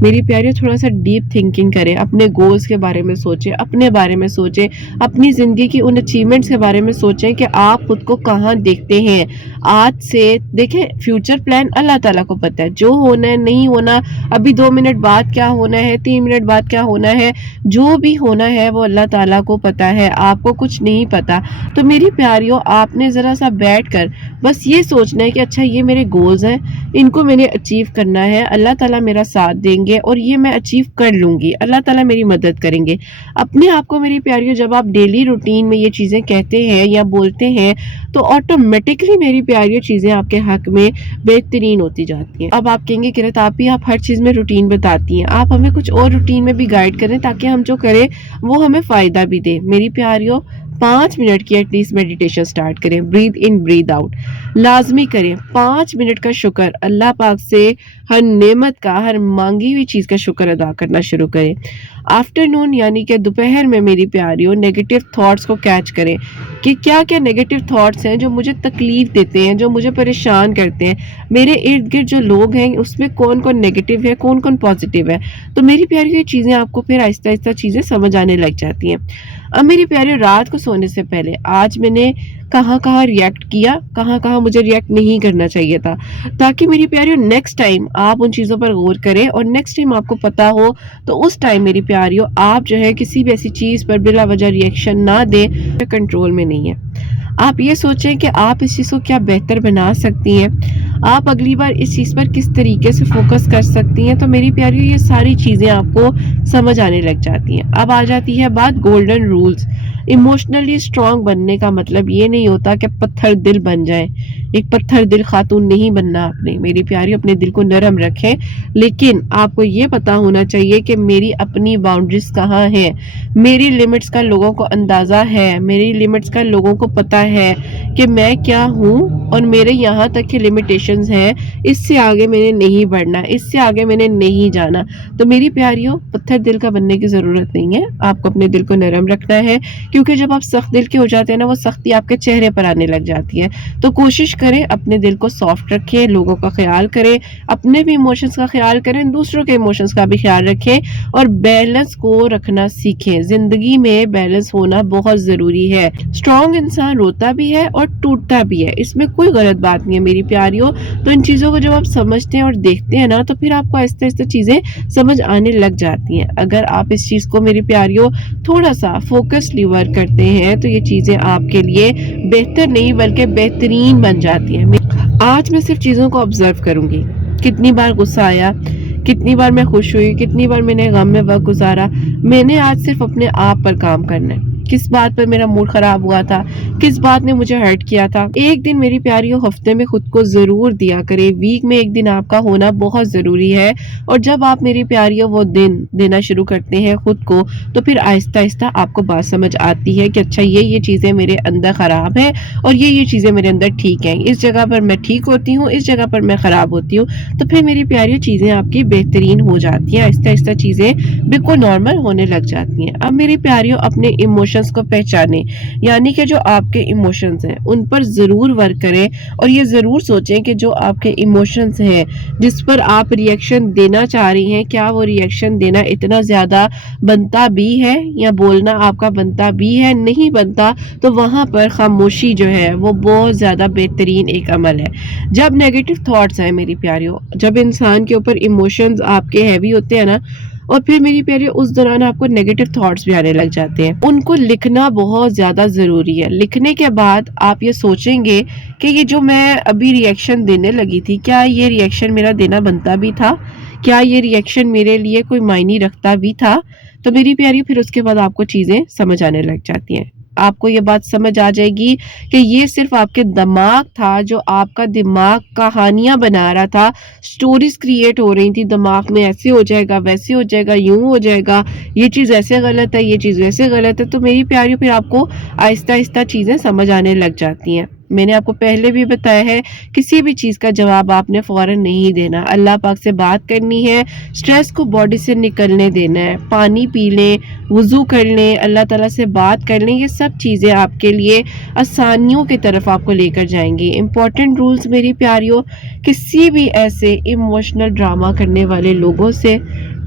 میری پیاریوں تھوڑا سا ڈیپ تھنکنگ کریں، اپنے گولز کے بارے میں سوچیں، اپنے بارے میں سوچیں، اپنی زندگی کی ان اچیومنٹس کے بارے میں سوچیں کہ آپ خود کو کہاں دیکھتے ہیں. آج سے دیکھیں، فیوچر پلان اللہ تعالیٰ کو پتہ ہے، جو ہونا ہے نہیں ہونا، ابھی 2 منٹ بعد کیا ہونا ہے، 3 منٹ بعد کیا ہونا ہے، جو بھی ہونا ہے وہ اللہ تعالیٰ کو پتہ ہے، آپ کو کچھ نہیں پتہ. تو میری پیاریوں، آپ نے ذرا سا بیٹھ کر بس یہ سوچنا ہے کہ اچھا یہ میرے گولز ہیں، ان کو میں نے اچیو کرنا ہے، اللہ تعالیٰ میرا ساتھ دیں گے اور یہ میں اچیو کر لوں گی، اللہ تعالیٰ میری مدد کریں گے. اپنے آپ کو میری پیاریوں جب آپ ڈیلی روٹین میں یہ چیزیں کہتے ہیں یا بولتے ہیں تو آٹومیٹکلی میری پیاریوں چیزیں آپ کے حق میں بہترین ہوتی جاتی ہیں. اب آپ کہیں گے کہ آپ ہی آپ ہر چیز میں روٹین بتاتی ہیں، آپ ہمیں کچھ اور روٹین میں بھی گائیڈ کریں تاکہ ہم جو کریں وہ ہمیں فائدہ بھی دے. میری پیاریوں، 5 منٹ کی ایٹ لیسٹ میڈیٹیشن سٹارٹ کریں. بریتھ ان بریتھ آؤٹ لازمی کریں. 5 منٹ کا شکر اللہ پاک سے، ہر نعمت کا، ہر مانگی ہوئی چیز کا شکر ادا کرنا شروع کریں. آفٹرنون یعنی کہ دوپہر میں میری پیاریوں نیگیٹو تھاٹس کو کیچ کریں کہ کیا کیا نیگیٹو تھاٹس ہیں جو مجھے تکلیف دیتے ہیں، جو مجھے پریشان کرتے ہیں. میرے ارد گرد جو لوگ ہیں اس میں کون کون نیگیٹو ہے، کون کون پازیٹیو ہے. تو میری پیاریوں یہ چیزیں آپ کو پھر آہستہ آہستہ چیزیں سمجھ آنے لگ جاتی ہیں. اب میری پیاریوں، رات کو سونے سے پہلے آج میں نے کہاں کہاں ریئیکٹ کیا، کہاں کہاں مجھے ریئیکٹ نہیں کرنا چاہیے تھا، تاکہ میری پیاریوں نیکسٹ ٹائم آپ ان چیزوں پر غور کریں اور نیکسٹ ٹائم آپ کو پتا ہو تو اس ٹائم میری پیاریوں آپ جو ہے کسی بھی ایسی چیز پر بلا وجہ ریئیکشن نہ دیں جو کنٹرول میں نہیں ہے. آپ یہ سوچیں کہ آپ اس چیز کو کیا بہتر بنا سکتی ہیں، آپ اگلی بار اس چیز پر کس طریقے سے فوکس کر سکتی ہیں. تو میری پیاریوں یہ ساری چیزیں آپ کو سمجھ آنے لگ جاتی ہیں. اب آ جاتی ہے بات گولڈن رولز. ایموشنلی اسٹرانگ بننے کا مطلب یہ نہیں ہوتا کہ پتھر دل بن جائیں. ایک پتھر دل خاتون نہیں بننا آپ نے. میری پیاری، اپنے دل کو نرم رکھیں، لیکن آپ کو یہ پتا ہونا چاہیے کہ میری اپنی باؤنڈریز کہاں ہیں، میری لیمٹس کا لوگوں کو اندازہ ہے، میری لیمٹس کا لوگوں کو پتا ہے کہ میں کیا ہوں اور میرے یہاں تک کی لمیٹیشنز ہیں، اس سے آگے میں نے نہیں بڑھنا، اس سے آگے میں نے نہیں جانا. تو میری پیاریوں، پتھر دل کا بننے کی ضرورت نہیں ہے، آپ کو اپنے دل کو نرم رکھنا ہے، کیونکہ جب آپ سخت دل کے ہو جاتے ہیں نا، وہ سختی آپ کے چہرے پر آنے لگ جاتی ہے. تو کوشش کریں اپنے دل کو سافٹ رکھیں، لوگوں کا خیال کریں، اپنے بھی ایموشنز کا خیال کریں، دوسروں کے ایموشنز کا بھی خیال رکھیں اور بیلنس کو رکھنا سیکھیں. زندگی میں بیلنس ہونا بہت ضروری ہے. اسٹرانگ انسان روتا بھی ہے اور ٹوٹتا بھی ہے، اس میں کوئی غلط بات نہیں ہے میری پیاریوں. تو ان چیزوں کو جب آپ سمجھتے ہیں اور دیکھتے ہیں نا، تو پھر آپ کو آہستہ آہستہ چیزیں سمجھ آنے لگ جاتی ہیں. اگر آپ اس چیز کو میری پیاریوں تھوڑا سا فوکسلی ورک کرتے ہیں تو یہ چیزیں آپ کے لیے بہتر نہیں بلکہ بہترین بن جاتی ہیں. آج میں صرف چیزوں کو آبزرو کروں گی، کتنی بار غصہ آیا، کتنی بار میں خوش ہوئی، کتنی بار میں نے غم میں وقت گزارا. میں نے آج صرف اپنے آپ پر کام کرنا ہے. کس بات پر میرا موڈ خراب ہوا تھا، کس بات نے مجھے ہرٹ کیا تھا. ایک دن میری پیاریوں ہفتے میں خود کو ضرور دیا کرے. ویک میں ایک دن آپ کا ہونا بہت ضروری ہے. اور جب آپ میری پیاریوں وہ دن دینا شروع کرتے ہیں خود کو، تو پھر آہستہ آہستہ آپ کو بات سمجھ آتی ہے کہ اچھا یہ چیزیں میرے اندر خراب ہیں اور یہ چیزیں میرے اندر ٹھیک ہیں. اس جگہ پر میں ٹھیک ہوتی ہوں، اس جگہ پر میں خراب ہوتی ہوں. تو پھر میری پیاریوں چیزیں آپ کی بہترین ہو جاتی ہیں، آہستہ آہستہ چیزیں بالکل نارمل ہونے لگ جاتی ہیں. اب میری پیاریوں، اپنے ایموشنز کو پہچانیں، یعنی کہ جو آپ کے ایموشنز ہیں ان پر ضرور ورک کریں اور یہ ضرور سوچیں کہ جو آپ کے ایموشنز ہیں جس پر آپ ریئیکشن دینا چاہ رہی ہیں، کیا وہ ریئیکشن دینا اتنا زیادہ بنتا بھی ہے یا بولنا آپ کا بنتا بھی ہے. نہیں بنتا تو وہاں پر خاموشی جو ہے وہ بہت زیادہ بہترین ایک عمل ہے. جب نیگیٹو تھاٹس ہیں میری پیاریوں، جب انسان کے اوپر ایموشنز آپ کے ہیوی ہوتے ہیں نا، اور پھر میری پیاری اس دوران آپ کو نیگیٹو تھاٹس بھی آنے لگ جاتے ہیں، ان کو لکھنا بہت زیادہ ضروری ہے. لکھنے کے بعد آپ یہ سوچیں گے کہ یہ جو میں ابھی ریئیکشن دینے لگی تھی، کیا یہ ریئیکشن میرا دینا بنتا بھی تھا، کیا یہ ریئیکشن میرے لیے کوئی معنی رکھتا بھی تھا. تو میری پیاری، پھر اس کے بعد آپ کو چیزیں سمجھ آنے لگ جاتی ہیں. آپ کو یہ بات سمجھ آ جائے گی کہ یہ صرف آپ کے دماغ تھا، جو آپ کا دماغ کہانیاں بنا رہا تھا، سٹوریز کریٹ ہو رہی تھی دماغ میں، ایسے ہو جائے گا، ویسے ہو جائے گا، یوں ہو جائے گا، یہ چیز ایسے غلط ہے، یہ چیز ویسے غلط ہے. تو میری پیاری، پھر آپ کو آہستہ آہستہ چیزیں سمجھ آنے لگ جاتی ہیں. میں نے آپ کو پہلے بھی بتایا ہے کسی بھی چیز کا جواب آپ نے فوراً نہیں دینا، اللہ پاک سے بات کرنی ہے، سٹریس کو باڈی سے نکلنے دینا ہے، پانی پی لیں، وضو کر لیں، اللہ تعالیٰ سے بات کر لیں، یہ سب چیزیں آپ کے لیے آسانیوں کی طرف آپ کو لے کر جائیں گی۔ امپورٹنٹ رولز میری پیاریوں، کسی بھی ایسے ایموشنل ڈرامہ کرنے والے لوگوں سے،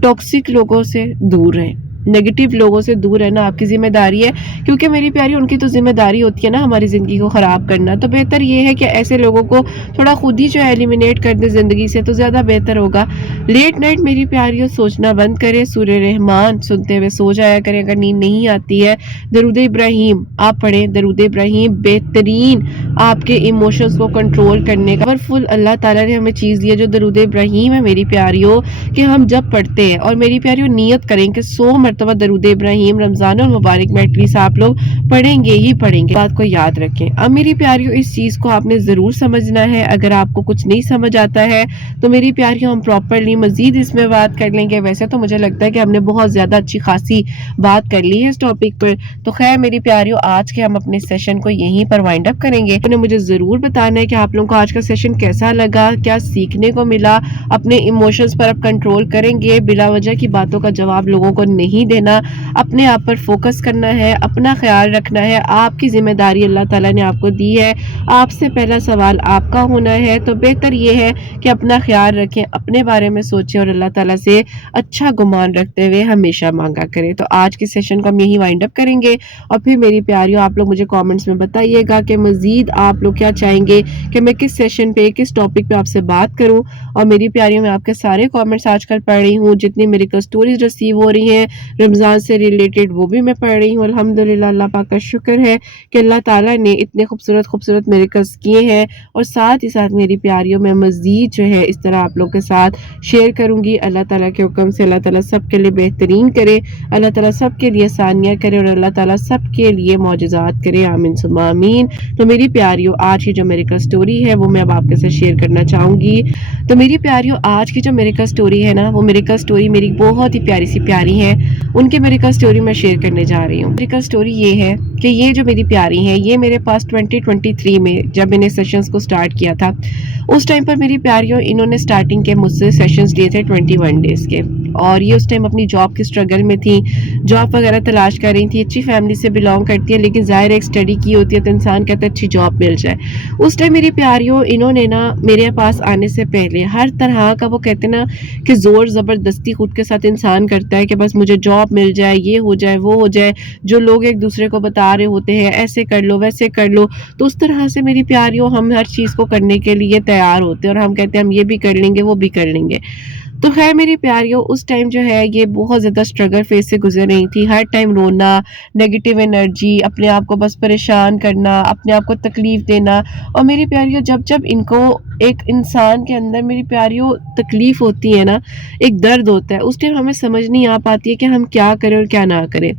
ٹاکسک لوگوں سے دور رہیں، نیگیٹو لوگوں سے دور رہنا آپ کی ذمہ داری ہے، کیونکہ میری پیاری ان کی تو ذمہ داری ہوتی ہے نا ہماری زندگی کو خراب کرنا۔ تو بہتر یہ ہے کہ ایسے لوگوں کو تھوڑا خود ہی جو ہے ایلیمینیٹ کر دے زندگی سے، تو زیادہ بہتر ہوگا۔ لیٹ نائٹ میری پیاریوں سوچنا بند کرے، سورہ رحمان سنتے ہوئے سو جایا کریں اگر نیند نہیں آتی ہے۔ درود ابراہیم آپ پڑھیں، درود ابراہیم بہترین آپ کے ایموشنز کو کنٹرول کرنے کا پاورفل اللہ تعالیٰ نے ہمیں چیز دی ہے جو درود ابراہیم ہے میری پیاریوں، کہ ہم جب پڑھتے ہیں اور میری پیاریوں نیت کریں کہ 100 مرتبہ درود ابراہیم رمضان المبارک میں ایٹ لیسٹ آپ لوگ پڑھیں گے ہی پڑھیں گے، بات کو یاد رکھیں۔ اب میری پیاریوں اس چیز کو آپ نے ضرور سمجھنا ہے، اگر آپ کو کچھ نہیں سمجھ آتا ہے تو میری پیاریوں ہم پراپرلی مزید اس میں بات کر لیں گے۔ ویسے تو مجھے لگتا ہے کہ ہم نے بہت زیادہ اچھی خاصی بات کر لی ہے اس ٹاپک پر، تو خیر میری پیاریوں آج کے ہم اپنے سیشن کو یہیں پر وائنڈ اپ کریں گے۔ انہیں مجھے ضرور بتانا ہے کہ آپ لوگوں کو آج کا سیشن کیسا لگا، کیا سیکھنے کو ملا، اپنے ایموشنز پر آپ کنٹرول کریں گے، بلا وجہ کی باتوں کا جواب لوگوں کو نہیں دینا، اپنے آپ پر فوکس کرنا ہے، اپنا خیال رکھنا ہے، آپ کی ذمہ داری اللہ تعالیٰ نے آپ کو دی ہے، آپ سے پہلا سوال آپ کا ہونا ہے، تو بہتر یہ ہے کہ اپنا خیال رکھیں، اپنے بارے میں سوچیں اور اللہ تعالیٰ سے اچھا گمان رکھتے ہوئے ہمیشہ مانگا کریں۔ تو آج کے سیشن کو ہم یہی وائنڈ اپ کریں گے، اور پھر میری پیاریوں آپ لوگ مجھے کامنٹس میں بتائیے گا کہ مزید آپ لوگ کیا چاہیں گے کہ میں کس سیشن پہ کس ٹاپک پہ آپ سے بات کروں۔ اور میری پیاریوں میں آپ کے سارے کامنٹس آج کل پڑھ رہی ہوں، جتنی میری کو سٹوریز ریسیو ہو رہی ہیں رمضان سے ریلیٹڈ وہ بھی میں پڑھ رہی ہوں۔ الحمدللہ اللہ پاک کا شکر ہے کہ اللہ تعالیٰ نے اتنے خوبصورت خوبصورت میریکلز کیے ہیں، اور ساتھ ہی ساتھ میری پیاریوں میں مزید جو ہے اس طرح آپ لوگ کے ساتھ شیئر کروں گی۔ اللہ تعالیٰ کے حکم سے اللہ تعالیٰ سب کے لیے بہترین کرے، اللہ تعالیٰ سب کے لیے آسانیاں کرے، اور اللہ تعالیٰ سب کے لیے معجزات کرے، آمین ثم آمین۔ تو میری پیاریوں آج کی جو میریکل سٹوری ہے وہ میں اب آپ کے ساتھ شیئر کرنا چاہوں گی۔ تو میری پیاریوں آج کی جو میریکل سٹوری ہے نا، وہ میریکل سٹوری میری بہت ہی پیاری سی پیاری ہے، ان کی میریکل سٹوری میں شیئر کرنے جا رہی ہوں۔ میریکل سٹوری یہ ہے کہ یہ جو میری پیاری ہیں یہ میرے پاس 2023 میں جب میں نے سیشنز کو سٹارٹ کیا تھا، اس ٹائم پر میری پیاریوں انہوں نے سٹارٹنگ کے مجھ سے سیشنز لیے تھے 21 ڈیز کے، اور یہ اس ٹائم اپنی جاب کی سٹرگل میں تھی، جاب وغیرہ تلاش کر رہی تھی، اچھی فیملی سے بلانگ کرتی ہے، لیکن ظاہر ایک اسٹڈی کی ہوتی ہے تو انسان کہتا ہے اچھی جاب مل جائے۔ اس ٹائم میری پیاریوں انہوں نے نا میرے پاس آنے سے پہلے ہر طرح کا وہ کہتے نا کہ زور زبردستی خود کے ساتھ انسان کرتا ہے کہ بس مجھے جاب مل جائے، یہ ہو جائے، وہ ہو جائے، جو لوگ ایک دوسرے کو بتا رہے ہوتے ہیں ایسے کر لو ویسے کر لو، تو اس طرح سے میری پیاریوں ہم ہر چیز کو کرنے کے لیے تیار ہوتے ہیں، اور ہم کہتے ہیں ہم یہ بھی کر لیں گے وہ بھی کر لیں گے۔ تو خیر میری پیاریوں اس ٹائم جو ہے یہ بہت زیادہ اسٹرگل فیس سے گزر رہی تھی، ہر ٹائم رونا، نیگیٹیو انرجی، اپنے آپ کو بس پریشان کرنا، اپنے آپ کو تکلیف دینا۔ اور میری پیاریوں جب ان کو ایک انسان کے اندر میری پیاریوں تکلیف ہوتی ہے نا، ایک درد ہوتا ہے، اس ٹائم ہمیں سمجھ نہیں آ پاتی ہے کہ ہم کیا کریں اور کیا نہ کریں،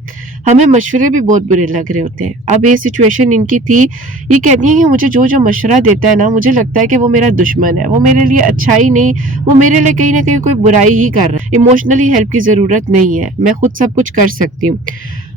ہمیں مشورے بھی بہت برے لگ رہے ہوتے ہیں۔ اب یہ سچویشن ان کی تھی، یہ کہتی ہیں کہ مجھے جو مشورہ دیتا ہے نا مجھے لگتا ہے کہ وہ میرا دشمن ہے، وہ میرے لیے اچھائی نہیں، وہ میرے لیے کہیں نہ کہیں کوئی برائی ہی کر رہا ہے، ایموشنلی ہیلپ کی ضرورت نہیں ہے، میں خود سب کچھ کر سکتی ہوں۔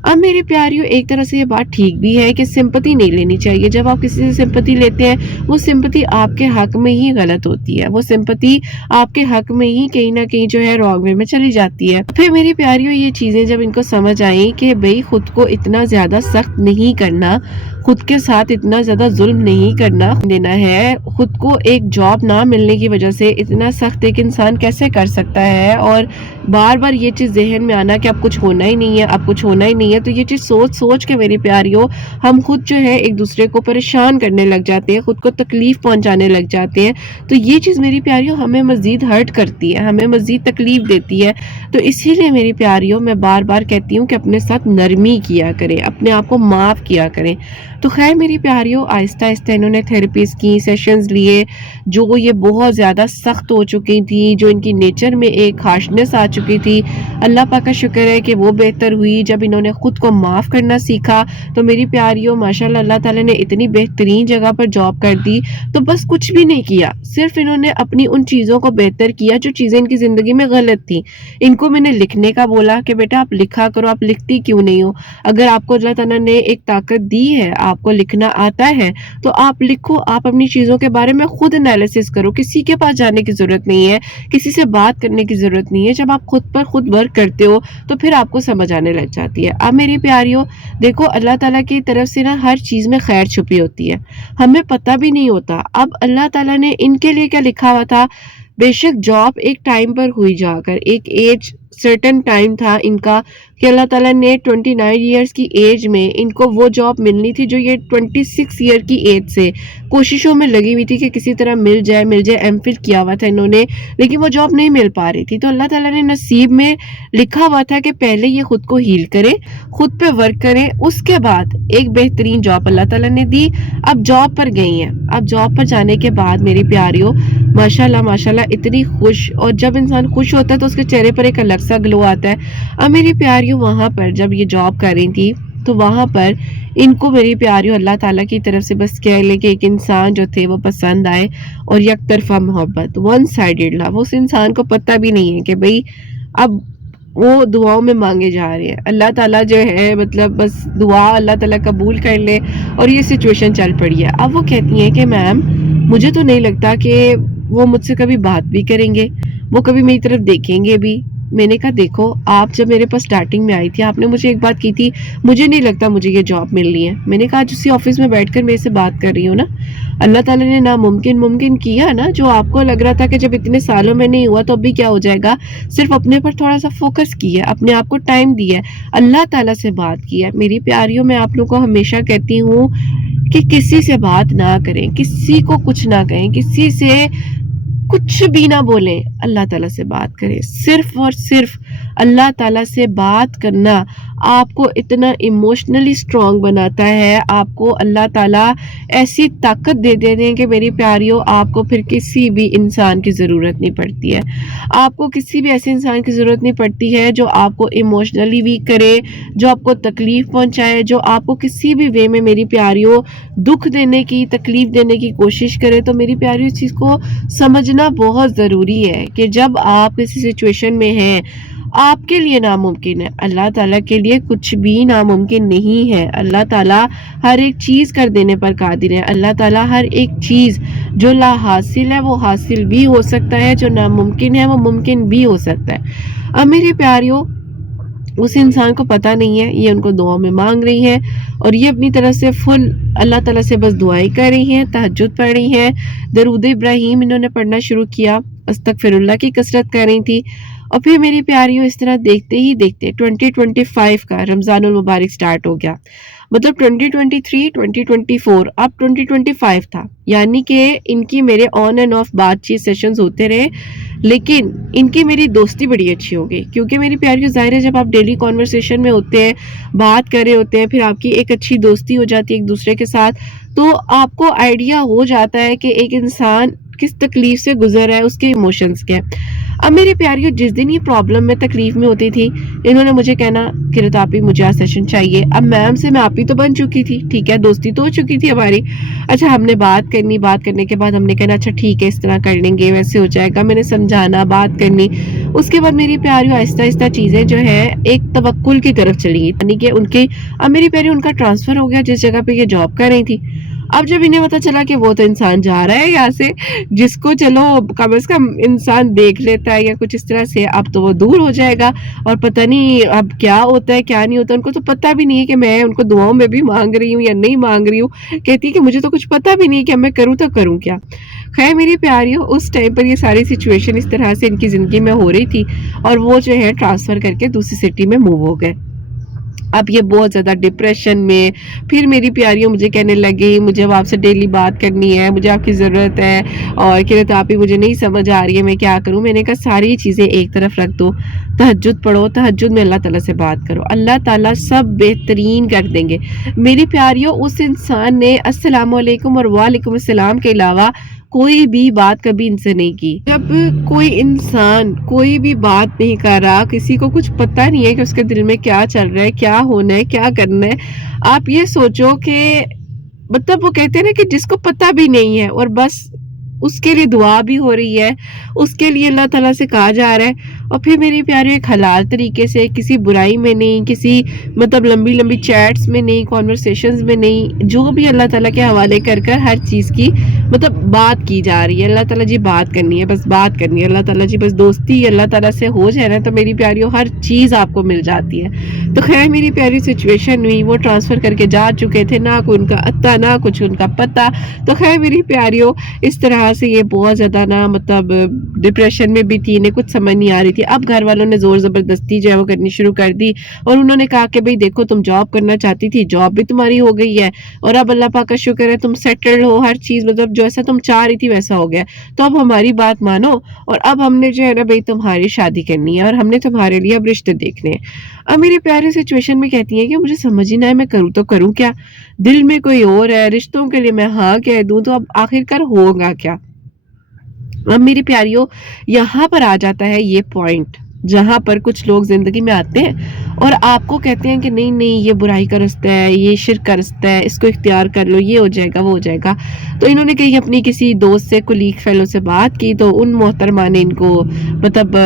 اب میری پیاریوں ایک طرح سے یہ بات ٹھیک بھی ہے کہ سمپتی نہیں لینی چاہیے، جب آپ کسی سے سمپتی لیتے ہیں وہ سمپتی آپ کے حق میں ہی غلط ہوتی ہے، وہ سمپتی آپ کے حق میں ہی کہیں نہ کہیں جو ہے رانگ وے میں چلی جاتی ہے۔ پھر میری پیاریوں یہ چیزیں جب ان کو سمجھ آئیں کہ بھئی خود کو اتنا زیادہ سخت نہیں کرنا، خود کے ساتھ اتنا زیادہ ظلم نہیں کرنا دینا ہے، خود کو ایک جاب نہ ملنے کی وجہ سے اتنا سخت ایک انسان کیسے کر سکتا ہے، اور بار بار یہ چیز ذہن میں آنا کہ اب کچھ ہونا ہی نہیں ہے، اب کچھ ہونا ہی نہیں ہے، تو یہ چیز سوچ سوچ کے میری پیاریوں ہم خود جو ہے ایک دوسرے کو پریشان کرنے لگ جاتے ہیں، خود کو تکلیف پہنچانے لگ جاتے ہیں، تو یہ چیز میری پیاریوں ہمیں مزید ہرٹ کرتی ہے، ہمیں مزید تکلیف دیتی ہے۔ تو اسی لیے میری پیاریوں میں بار بار کہتی ہوں کہ اپنے ساتھ نرمی کیا کریں، اپنے آپ کو معاف کیا کریں۔ تو خیر میری پیاریوں آہستہ آہستہ انہوں نے تھیراپیز کی، سیشنز لیے، جو یہ بہت زیادہ سخت ہو چکی تھی، جو ان کی نیچر میں ایک ہارشنس آ چکی تھی، اللہ پاک کا شکر ہے کہ وہ بہتر ہوئی جب انہوں نے خود کو معاف کرنا سیکھا. تو میری پیاریوں ماشاءاللہ اللہ تعالیٰ نے اتنی بہترین جگہ پر جاب کر دی. تو بس کچھ بھی نہیں کیا, صرف انہوں نے اپنی ان چیزوں کو بہتر کیا جو چیزیں ان کی زندگی میں غلط تھیں. ان کو میں نے لکھنے کا بولا کہ بیٹا آپ لکھا کرو, آپ لکھتی کیوں نہیں ہو؟ اگر آپ کو اللہ تعالیٰ نے ایک طاقت دی ہے, آپ کو لکھنا آتا ہے, تو آپ لکھو. آپ اپنی چیزوں کے بارے میں خود انالیسس کرو, کسی کے پاس جانے کی ضرورت نہیں ہے, کسی سے بات کرنے کی ضرورت نہیں ہے. جب آپ خود پر خود ورک کرتے ہو تو پھر آپ کو سمجھ آنے لگ جاتی ہے. اب میری پیاریوں دیکھو, اللہ تعالیٰ کی طرف سے نا ہر چیز میں خیر چھپی ہوتی ہے, ہمیں پتہ بھی نہیں ہوتا. اب اللہ تعالیٰ نے ان کے لیے کیا لکھا ہوا تھا, بے شک جاب ایک ٹائم پر ہوئی جا کر, ایک ایج سرٹن ٹائم تھا ان کا کہ اللہ تعالیٰ نے 29 ایئرس کی ایج میں ان کو وہ جاب ملنی تھی جو یہ 26 ایئر کی ایج سے کوششوں میں لگی ہوئی تھی کہ کسی طرح مل جائے. ایم فل کیا ہوا تھا انہوں نے, لیکن وہ جاب نہیں مل پا رہی تھی. تو اللہ تعالیٰ نے نصیب میں لکھا ہوا تھا کہ پہلے یہ خود کو ہیل کرے, خود پہ ورک کریں, اس کے بعد ایک بہترین جاب اللہ تعالیٰ نے دی. اب جاب پر گئی ہیں. اب جاب پر جانے کے بعد میری پیاریوں ماشاءاللہ ماشاءاللہ اتنی خوش, اور جب انسان خوش ہوتا ہے تو اس کے چہرے پر ایک الگ سا گلو آتا ہے. اب میری پیاریوں وہاں پر جب یہ جاب کر رہی تھی تو وہاں پر ان کو میری پیاریوں اللہ تعالیٰ کی طرف سے بس کہہ لے کہ ایک انسان جو تھے وہ پسند آئے, اور یک طرفہ محبت, ون سائیڈڈ لو. اس انسان کو پتہ بھی نہیں ہے کہ بھئی اب وہ دعاؤں میں مانگے جا رہے ہیں. اللہ تعالیٰ جو ہے مطلب بس دعا اللہ تعالیٰ قبول کر لے, اور یہ سچویشن چل پڑی ہے. اب وہ کہتی ہیں کہ میم مجھے تو نہیں لگتا کہ وہ مجھ سے کبھی بات بھی کریں گے, وہ کبھی میری طرف دیکھیں گے بھی. میں نے کہا دیکھو, آپ جب میرے پاس سٹارٹنگ میں آئی تھی آپ نے مجھے ایک بات کی تھی, مجھے نہیں لگتا مجھے یہ جاب ملنی ہے. میں نے کہا آج اسی آفس میں بیٹھ کر میرے سے بات کر رہی ہوں نا, اللہ تعالیٰ نے ناممکن ممکن کیا نا. جو آپ کو لگ رہا تھا کہ جب اتنے سالوں میں نہیں ہوا تو اب بھی کیا ہو جائے گا, صرف اپنے پر تھوڑا سا فوکس کیا, اپنے آپ کو ٹائم دیا, اللہ تعالیٰ سے بات کی ہے. میری پیاریوں میں آپ لوگوں کو ہمیشہ کہتی ہوں کہ کسی سے بات نہ کریں, کسی کو کچھ نہ کہیں, کسی سے کچھ بھی نہ بولیں, اللہ تعالیٰ سے بات کریں. صرف اور صرف اللہ تعالیٰ سے بات کرنا آپ کو اتنا ایموشنلی سٹرونگ بناتا ہے. آپ کو اللہ تعالیٰ ایسی طاقت دے دیتے ہیں کہ میری پیاریوں آپ کو پھر کسی بھی انسان کی ضرورت نہیں پڑتی ہے. آپ کو کسی بھی ایسے انسان کی ضرورت نہیں پڑتی ہے جو آپ کو ایموشنلی ویک کرے, جو آپ کو تکلیف پہنچائے, جو آپ کو کسی بھی وے میں میری پیاریوں دکھ دینے کی, تکلیف دینے کی کوشش کرے. تو میری پیاریوں اس چیز کو سمجھنا بہت ضروری ہے کہ جب آپ کسی سچویشن میں ہیں, آپ کے لیے ناممکن ہے, اللہ تعالیٰ کے لیے کچھ بھی ناممکن نہیں ہے. اللہ تعالیٰ ہر ایک چیز کر دینے پر قادر ہے. اللہ تعالیٰ ہر ایک چیز جو لا حاصل ہے وہ حاصل بھی ہو سکتا ہے, جو ناممکن ہے وہ ممکن بھی ہو سکتا ہے. اب میری پیاریوں اس انسان کو پتہ نہیں ہے, یہ ان کو دعاؤں میں مانگ رہی ہیں, اور یہ اپنی طرف سے فل اللہ تعالیٰ سے بس دعائیں کر رہی ہیں, تہجد پڑھ رہی ہیں, درود ابراہیم انہوں نے پڑھنا شروع کیا, استغفر اللہ کی کثرت کر رہی تھی. اور پھر میری پیاریوں اس طرح دیکھتے ہی دیکھتے 2025 کا رمضان المبارک سٹارٹ ہو گیا. مطلب 2023 2024 اب 2025 تھا, یعنی کہ ان کی میرے آن اینڈ آف بات چیت سیشنز ہوتے رہے, لیکن ان کی میری دوستی بڑی اچھی ہو گئی. کیونکہ میری پیاریوں ظاہر ہے جب آپ ڈیلی کانورسیشن میں ہوتے ہیں, بات کر رہے ہوتے ہیں, پھر آپ کی ایک اچھی دوستی ہو جاتی ہے ایک دوسرے کے ساتھ, تو آپ کو آئیڈیا ہو جاتا ہے کہ ایک انسان کس تکلیف سے گزر رہا ہے, اس کے ایموشنز کے. اب میری پیاریوں جس دن یہ پرابلم میں تکلیف میں ہوتی تھی, انہوں نے مجھے کہنا کہ رتاپی مجھے آج سیشن چاہیے. اب میم سے میں آپ ہی تو بن چکی تھی, ٹھیک ہے, دوستی تو ہو چکی تھی ہماری. اچھا ہم نے بات کرنی, بات کرنے کے بعد ہم نے کہنا اچھا ٹھیک ہے اس طرح کر لیں گے, ویسے ہو جائے گا. میں نے سمجھانا, بات کرنی. اس کے بعد میری پیاریوں آہستہ آہستہ چیزیں جو ہے ایک توکل کی طرف چلی گئی, یعنی کہ ان کی اب میری پیاریوں ان کا ٹرانسفر ہو گیا جس جگہ پہ یہ جاب کر رہی تھی. اب جب انہیں پتا چلا کہ وہ تو انسان جا رہا ہے یہاں سے, جس کو چلو کم از کم انسان دیکھ لیتا ہے یا کچھ اس طرح سے, اب تو وہ دور ہو جائے گا, اور پتہ نہیں اب کیا ہوتا ہے کیا نہیں ہوتا. ان کو تو پتہ بھی نہیں ہے کہ میں ان کو دعاؤں میں بھی مانگ رہی ہوں یا نہیں مانگ رہی ہوں. کہتی ہے کہ مجھے تو کچھ پتہ بھی نہیں کہ میں کروں تو کروں کیا. خیر میری پیاریوں اس ٹائم پر یہ ساری سچویشن اس طرح سے ان کی زندگی میں ہو رہی تھی, اور وہ جو ہے ٹرانسفر کر کے دوسری سٹی میں موو ہو گئے. اب یہ بہت زیادہ ڈپریشن میں, پھر میری پیاریوں مجھے کہنے لگی مجھے اب آپ سے ڈیلی بات کرنی ہے, مجھے آپ کی ضرورت ہے, اور کہ تو آپ ہی مجھے نہیں سمجھ آ رہی ہے میں کیا کروں. میں نے کہا ساری چیزیں ایک طرف رکھ دو, تہجد پڑھو, تہجد میں اللہ تعالیٰ سے بات کرو, اللہ تعالیٰ سب بہترین کر دیں گے. میری پیاریوں اس انسان نے السلام علیکم اور وعلیکم السلام کے علاوہ کوئی بھی بات کبھی ان سے نہیں کی. جب کوئی انسان کوئی بھی بات نہیں کر رہا, کسی کو کچھ پتہ نہیں ہے کہ اس کے دل میں کیا چل رہا ہے, کیا ہونا ہے, کیا کرنا ہے, آپ یہ سوچو کہ مطلب وہ کہتے ہیں نا کہ جس کو پتہ بھی نہیں ہے اور بس اس کے لیے دعا بھی ہو رہی ہے, اس کے لیے اللہ تعالیٰ سے کہا جا رہا ہے. اور پھر میری پیاری ایک حلال طریقے سے, کسی برائی میں نہیں, کسی مطلب لمبی لمبی چیٹس میں نہیں, کانورسیشنز میں نہیں, جو بھی اللہ تعالیٰ کے حوالے کر ہر چیز کی مطلب بات کی جا رہی ہے. اللہ تعالیٰ جی بات کرنی ہے, بس بات کرنی ہے. اللہ تعالیٰ جی بس دوستی اللہ تعالیٰ سے ہو جائے نا تو میری پیاریوں ہر چیز آپ کو مل جاتی ہے. تو خیر میری پیاری سچویشن ہوئی, وہ ٹرانسفر کر کے جا چکے تھے, نہ کوئی ان کا اتا نہ کچھ ان کا پتہ. تو خیر میری پیاریوں اس طرح سے یہ بہت زیادہ نا مطلب ڈپریشن میں بھی تھی, انہیں کچھ سمجھ نہیں آ رہی تھی. اب گھر والوں نے زور زبردستی جو ہے وہ کرنی شروع کر دی, اور انہوں نے کہا کہ بھئی دیکھو تم جاب کرنا چاہتی تھی, جاب بھی تمہاری ہو گئی ہے, اور اب اللہ پاک کا شکر ہے تم سیٹلڈ ہو, ہر چیز مطلب جو ایسا تم چاہ رہی تھی ویسا ہو گیا, تو اب ہماری بات مانو, اور اب ہم نے جو ہے نا بھئی تمہاری شادی کرنی ہے, اور ہم نے تمہارے لیے اب رشتے دیکھنے ہیں. اب میری پیاری سچویشن میں کہتی ہیں کہ مجھے سمجھ ہی نہ ہے میں کروں تو کروں کیا, دل میں کوئی اور ہے, رشتوں کے لیے میں ہاں کہہ دوں تو اب آخر کار ہوگا کیا. اب میری پیاریوں یہاں پر آ جاتا ہے یہ پوائنٹ جہاں پر کچھ لوگ زندگی میں آتے ہیں اور آپ کو کہتے ہیں کہ نہیں نہیں یہ برائی کا رستہ ہے, یہ شرک کا رستہ ہے, اس کو اختیار کر لو, یہ ہو جائے گا وہ ہو جائے گا. تو انہوں نے کہیں اپنی کسی دوست سے, کولیگ فیلو سے بات کی, تو ان محترمہ نے ان کو مطلب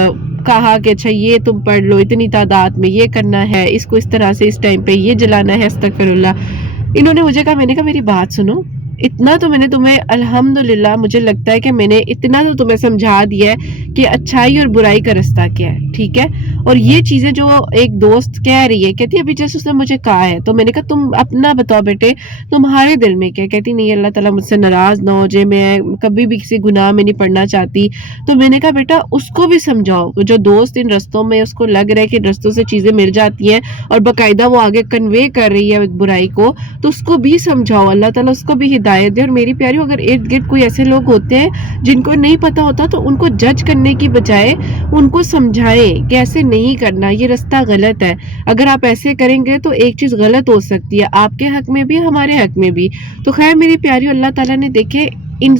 کہا کہ اچھا یہ تم پڑھ لو, اتنی تعداد میں یہ کرنا ہے, اس کو اس طرح سے اس ٹائم پہ یہ جلانا ہے, استغفر اللہ. انہوں نے مجھے کہا, میں نے کہا میری بات سنو, اتنا تو میں نے تمہیں الحمدللہ مجھے لگتا ہے کہ میں نے اتنا تو تمہیں سمجھا دیا ہے کہ اچھائی اور برائی کا رستہ کیا ہے, ٹھیک ہے. اور یہ چیزیں جو ایک دوست کہہ رہی ہے, کہتی ہے ابھی جیسے اس نے مجھے کہا ہے, تو میں نے کہا تم اپنا بتاؤ بیٹے, تمہارے دل میں کیا. کہتی نہیں اللہ تعالیٰ مجھ سے ناراض نہ ہو جائے, میں کبھی بھی کسی گناہ میں نہیں پڑنا چاہتی. تو میں نے کہا بیٹا اس کو بھی سمجھاؤ, جو دوست ان رستوں میں اس کو لگ رہا ہے کہ ان رستوں سے چیزیں مل جاتی ہیں اور باقاعدہ وہ آگے کنوے کر رہی ہے برائی کو, تو اس کو بھی سمجھاؤ, اللہ تعالیٰ اس کو بھی ہدایت دے. اور میری پیاریوں اگر ارد گرد کوئی ایسے لوگ ہوتے ہیں جن کو نہیں پتا ہوتا تو ان کو جج کرنے کی بجائے ان کو سمجھائیں کہ ایسے نہیں کرنا, یہ رستہ غلط ہے, اگر آپ ایسے کریں گے تو ایک چیز غلط ہو سکتی ہے, آپ کے حق میں بھی ہمارے حق میں بھی. تو خیر میری پیاریوں اللہ تعالیٰ نے دیکھے ان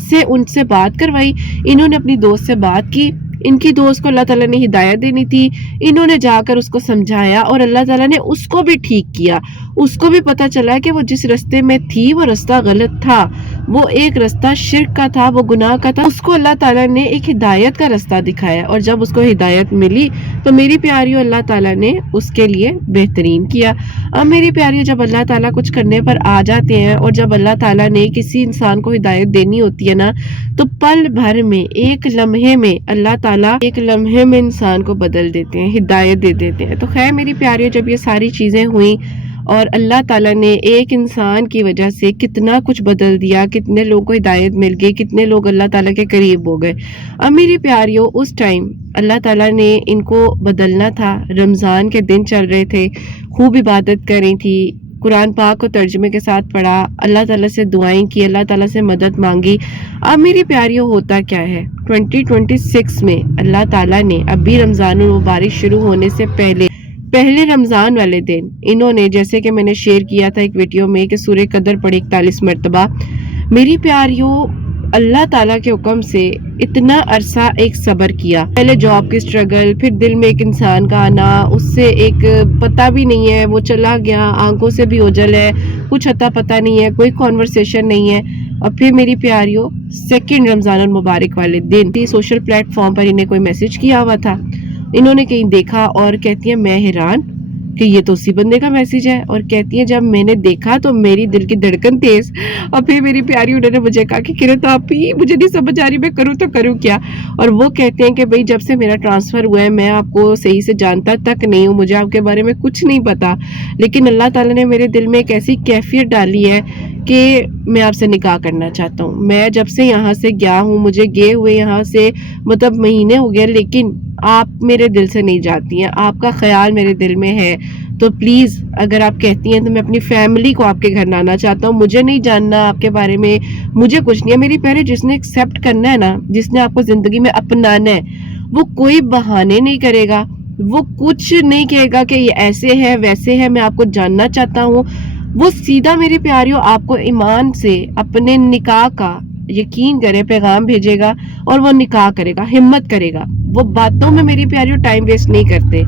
سے بات کروائی, انہوں نے اپنی دوست سے بات کی, ان کی دوست کو اللہ تعالیٰ نے ہدایت دینی تھی, انہوں نے جا کر اس کو سمجھایا اور اللہ تعالیٰ نے اس کو بھی ٹھیک کیا. اس کو بھی پتا چلا کہ وہ جس رستے میں تھی وہ رستہ غلط تھا, وہ ایک رستہ شرک کا تھا, وہ گناہ کا تھا. اس کو اللہ تعالیٰ نے ایک ہدایت کا رستہ دکھایا, اور جب اس کو ہدایت ملی تو میری پیاریوں اللہ تعالیٰ نے اس کے لیے بہترین کیا. اب میری پیاریوں جب اللہ تعالیٰ کچھ کرنے پر آ جاتے ہیں اور جب اللہ تعالیٰ نے کسی انسان کو ہدایت دینی ہوتی ہے نا, تو پل بھر میں ایک لمحے میں اللہ تعالیٰ ایک لمحے میں انسان کو بدل دیتے ہیں, ہدایت دے دیتے ہیں. تو خیر میری پیاریوں جب یہ ساری چیزیں ہوئیں اور اللہ تعالیٰ نے ایک انسان کی وجہ سے کتنا کچھ بدل دیا, کتنے لوگوں کو ہدایت مل گئی, کتنے لوگ اللہ تعالیٰ کے قریب ہو گئے. اب میری پیاریوں اس ٹائم اللہ تعالیٰ نے ان کو بدلنا تھا, رمضان کے دن چل رہے تھے, خوب عبادت کر رہی تھی, قرآن پاک کو ترجمے کے ساتھ پڑھا, اللہ تعالیٰ سے دعائیں کی, اللہ تعالیٰ سے مدد مانگی. اب میری پیاریوں ہوتا کیا ہے, 2026 میں اللہ تعالیٰ نے اب بھی رمضان المبارک شروع ہونے سے پہلے رمضان والے دن انہوں نے, جیسے کہ میں نے شیئر کیا تھا ایک ویڈیو میں کہ سورہ قدر پڑھی 41 مرتبہ. میری پیاریوں اللہ تعالیٰ کے حکم سے اتنا عرصہ ایک صبر کیا, پہلے جاب کی سٹرگل, پھر دل میں ایک انسان کا آنا, اس سے ایک پتہ بھی نہیں ہے, وہ چلا گیا, آنکھوں سے بھی اوجھل ہے, کچھ اتا پتہ نہیں ہے, کوئی کانورسیشن نہیں ہے. اور پھر میری پیاریوں سیکنڈ رمضان المبارک والے دن سوشل پلیٹ فارم پر انہیں کوئی میسج کیا ہوا تھا, انہوں نے کہیں دیکھا اور کہتی ہیں میں حیران کہ یہ تو اسی بندے کا میسج ہے, اور کہتی ہیں جب میں نے دیکھا تو میری دل کی دھڑکن تیز. اور پھر میری پیاری انہوں نے مجھے کہا کہ کرت آپ ہی, مجھے نہیں سمجھ آ رہی میں کروں تو کروں کیا. اور وہ کہتے ہیں کہ بھئی جب سے میرا ٹرانسفر ہوا ہے میں آپ کو صحیح سے جانتا تک نہیں ہوں, مجھے آپ کے بارے میں کچھ نہیں پتا, لیکن اللہ تعالیٰ نے میرے دل میں ایک ایسی کیفیت ڈالی ہے کہ میں آپ سے نکاح کرنا چاہتا ہوں. میں جب سے یہاں سے گیا ہوں, مجھے گئے ہوئے یہاں سے مطلب مہینے ہو گئے, لیکن آپ میرے دل سے نہیں جاتی ہیں, آپ کا خیال میرے دل میں ہے, تو پلیز اگر آپ کہتی ہیں تو میں اپنی فیملی کو آپ کے گھر لانا چاہتا ہوں, مجھے نہیں جاننا آپ کے بارے میں, مجھے کچھ نہیں ہے. میری پیارے جس نے ایکسیپٹ کرنا ہے نا, جس نے آپ کو زندگی میں اپنانا ہے, وہ کوئی بہانے نہیں کرے گا, وہ کچھ نہیں کہے گا کہ یہ ایسے ہے ویسے ہے, میں آپ کو جاننا چاہتا ہوں. وہ سیدھا میری پیاریوں آپ کو ایمان سے اپنے نکاح کا یقین کرے پیغام بھیجے گا اور وہ نکاح کرے گا، ہمت کرے گا۔ وہ باتوں میں میری پیاریوں ٹائم ویسٹ نہیں کرتے،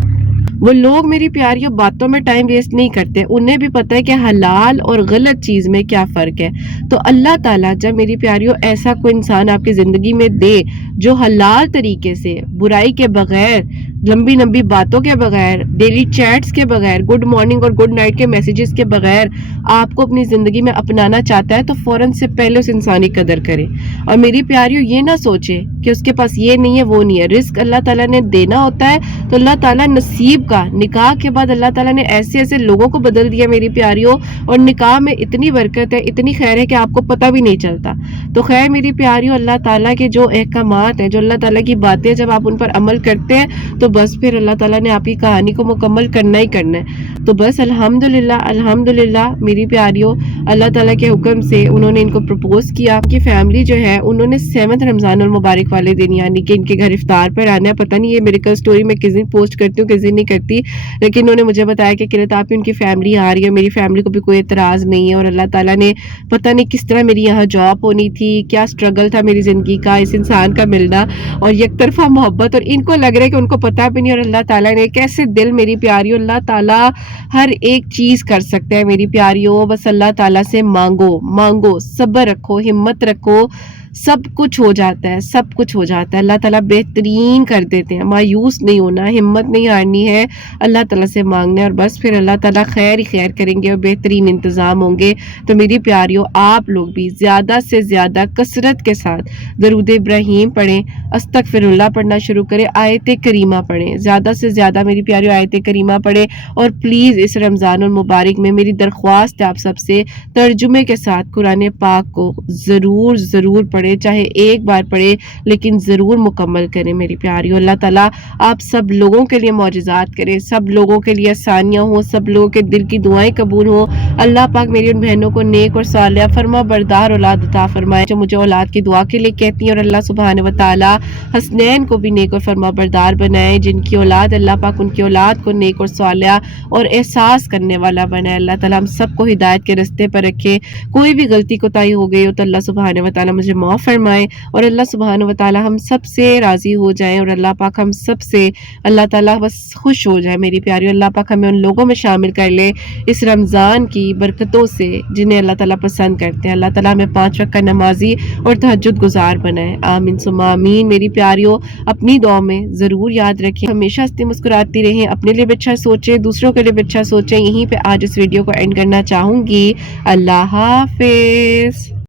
وہ لوگ میری پیاریوں باتوں میں ٹائم ویسٹ نہیں کرتے، انہیں بھی پتہ ہے کہ حلال اور غلط چیز میں کیا فرق ہے۔ تو اللہ تعالیٰ جب میری پیاریوں ایسا کوئی انسان آپ کی زندگی میں دے جو حلال طریقے سے، برائی کے بغیر، لمبی لمبی باتوں کے بغیر، ڈیلی چیٹس کے بغیر، گڈ مارننگ اور گڈ نائٹ کے میسیجز کے بغیر آپ کو اپنی زندگی میں اپنانا چاہتا ہے، تو فوراً سے پہلے اس انسان کی قدر کرے۔ اور میری پیاریوں یہ نہ سوچے کہ اس کے پاس یہ نہیں ہے وہ نہیں ہے، رزق اللہ تعالیٰ نے دینا ہوتا ہے تو اللہ تعالیٰ نصیب کا، نکاح کے بعد اللہ تعالیٰ نے ایسے ایسے لوگوں کو بدل دیا میری پیاریوں، اور نکاح میں اتنی برکت ہے، اتنی خیر ہے کہ آپ کو پتہ بھی نہیں چلتا۔ تو خیر میری پیاریوں، اللہ تعالیٰ کے جو احکامات ہیں، جو اللہ تعالیٰ کی باتیں، جب آپ ان پر عمل کرتے ہیں تو بس پھر اللہ تعالیٰ نے آپ کی کہانی کو مکمل کرنا ہی کرنا ہے۔ تو بس الحمدللہ الحمدللہ میری پیاریوں، اللہ تعالیٰ کے حکم سے انہوں نے ان کو پرپوز کیا۔ ان کی فیملی جو ہے انہوں نے 7 رمضان المبارک والے دن یعنی کہ ان کے گھر افطار پر آنا ہے۔ پتہ نہیں یہ میریکل سٹوری میں کس دن پوسٹ کرتی ہوں کس دن نہیں کرتی، لیکن انہوں نے مجھے بتایا کہ قرت آپ ان کی فیملی آ رہی ہے، میری فیملی کو بھی کوئی اعتراض نہیں ہے، اور اللہ تعالیٰ نے پتہ نہیں کس طرح میری یہاں جاب ہونی تھی، کیا سٹرگل تھا میری زندگی کا، اس انسان کا ملنا اور یک طرفہ محبت، اور ان کو لگ رہا ہے کہ ان کو پتہ بھی نہیں، اور اللہ تعالیٰ نے کیسے دل میری پیاریوں، اللہ تعالیٰ ہر ایک چیز کر سکتا ہے میری پیاریوں، بس اللہ تعالیٰ سے مانگو مانگو، صبر رکھو، ہمت رکھو، سب کچھ ہو جاتا ہے، سب کچھ ہو جاتا ہے، اللہ تعالیٰ بہترین کر دیتے ہیں۔ مایوس نہیں ہونا، ہمت نہیں ہارنی ہے، اللہ تعالیٰ سے مانگنا ہے، اور بس پھر اللہ تعالیٰ خیر ہی خیر کریں گے اور بہترین انتظام ہوں گے۔ تو میری پیاریوں آپ لوگ بھی زیادہ سے زیادہ کثرت کے ساتھ درود ابراہیم پڑھیں، استغفر اللہ پڑھنا شروع کریں، آیت کریمہ پڑھیں، زیادہ سے زیادہ میری پیاریوں آیت کریمہ پڑھیں، اور پلیز اس رمضان المبارک میں میری درخواست ہے آپ سب سے، ترجمے کے ساتھ قرآن پاک کو ضرور ضرور پڑھیں، چاہے ایک بار پڑھے لیکن ضرور مکمل کریں میری پیاریوں۔ اللہ تعالیٰ آپ سب لوگوں کے لیے معجزات کرے، سب لوگوں کے لیے آسانیاں ہوں، سب لوگوں کے دل کی دعائیں قبول ہوں۔ اللہ پاک میری ان بہنوں کو نیک اور صالحہ فرما بردار اولاد عطا فرمائے جو مجھے اولاد کی دعا کے لیے کہتی ہیں، اور اللہ سبحانہ و تعالیٰ حسنین کو بھی نیک اور فرما بردار بنائے، جن کی اولاد اللہ پاک ان کی اولاد کو نیک اور صالحہ اور احساس کرنے والا بنائے۔ اللہ تعالیٰ ہم سب کو ہدایت کے رستے پر رکھے، کوئی بھی غلطی کوتاہی ہو گئی ہو تو اللہ سبحانہ و تعالیٰ مجھے معاف فرمائے، اور اللہ سبحانہ و تعالیٰ ہم سب سے راضی ہو جائیں، اور اللہ پاک ہم سب سے اللہ تعالیٰ بس خوش ہو جائے میری پیاری۔ اللہ پاک ہمیں ان لوگوں میں شامل کر لے اس رمضان کی برکتوں سے جنہیں اللہ تعالیٰ پسند کرتے ہیں۔ اللہ تعالیٰ ہمیں 5 وقت کا نمازی اور تہجد گزار بنائے، آمین ثم آمین۔ میری پیاریوں اپنی دعا میں ضرور یاد رکھیں، ہمیشہ ہنستی مسکراتی رہیں، اپنے لیے بھی اچھا سوچیں، دوسروں کے لیے بھی اچھا سوچیں۔ یہیں پہ آج اس ویڈیو کو اینڈ کرنا چاہوں گی۔ اللہ حافظ۔